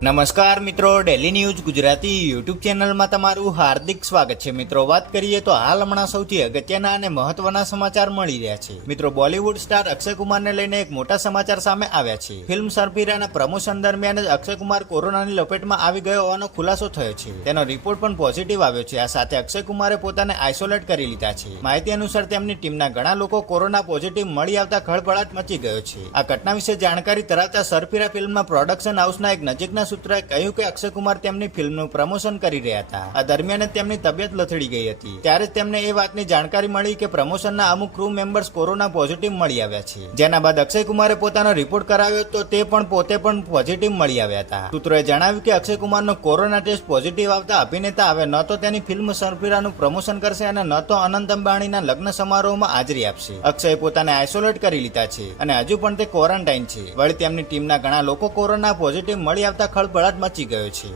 નમસ્કાર મિત્રો, daily news Gujarati YouTube ચેનલમાં તમારું હાર્દિક સ્વાગત છે। મિત્રો, વાત કરીએ તો હાલ હમણાં સૌથી અગત્યના અને મહત્વના સમાચાર મળી રહ્યા છે। મિત્રો, બોલિવૂડ સ્ટાર અક્ષય કુમારને લઈને એક મોટા સમાચાર સામે આવ્યા છે। ફિલ્મ સરફીરાના પ્રમોશન દરમિયાન જ અક્ષય કુમાર કોરોનાની લપેટમાં આવી ગયો હોવાનો ખુલાસો થયો છે। તેનો રિપોર્ટ પણ પોઝિટિવ આવ્યો છે। આ સાથે અક્ષય કુમારે પોતાને આઇસોલેટ કરી લીધા છે। માહિતી અનુસાર તેમની ટીમના ઘણા લોકો કોરોના પોઝિટિવ મળી આવતા ખળભળાટ મચી ગયો છે। આ ઘટના વિશે જાણકારી ધરાવતા સરફીરા ફિલ્મના પ્રોડક્શન હાઉસના એક નજીકના સૂત્રએ કહ્યું કે અક્ષય કુમાર તેમની ફિલ્મનું પ્રમોશન કરી રહ્યા હતા। આ દરમિયાન જ તેમની તબિયત લથડી ગઈ હતી। ત્યારે જ તેમને એ વાતની જાણકારી મળી કે પ્રમોશનના અમુક ક્રૂ મેમ્બર્સ કોરોના પોઝિટિવ મળી આવ્યા છે। જેના બાદ અક્ષય કુમારે પોતાનો રિપોર્ટ કરાવ્યો તો તે પણ પોતે પણ પોઝિટિવ મળી આવ્યા હતા। સૂત્રોએ જણાવ્યું કે અક્ષય કુમારનો કોરોના ટેસ્ટ પોઝિટિવ આવતા અભિનેતા હવે ન તો તેની ફિલ્મ સરફીરાનું પ્રમોશન કરશે અને ન તો અનંત અંબાણીના લગ્ન સમારોહમાં હાજરી આપશે। અક્ષયે પોતાને આઇસોલેટ કરી લીધા છે અને હજુ પણ તે ક્વોરન્ટાઇન છે। વળી તેમની ટીમના ઘણા લોકો કોરોના પોઝિટિવ મળી આવતા ખળભળાટ મચી ગયો છે।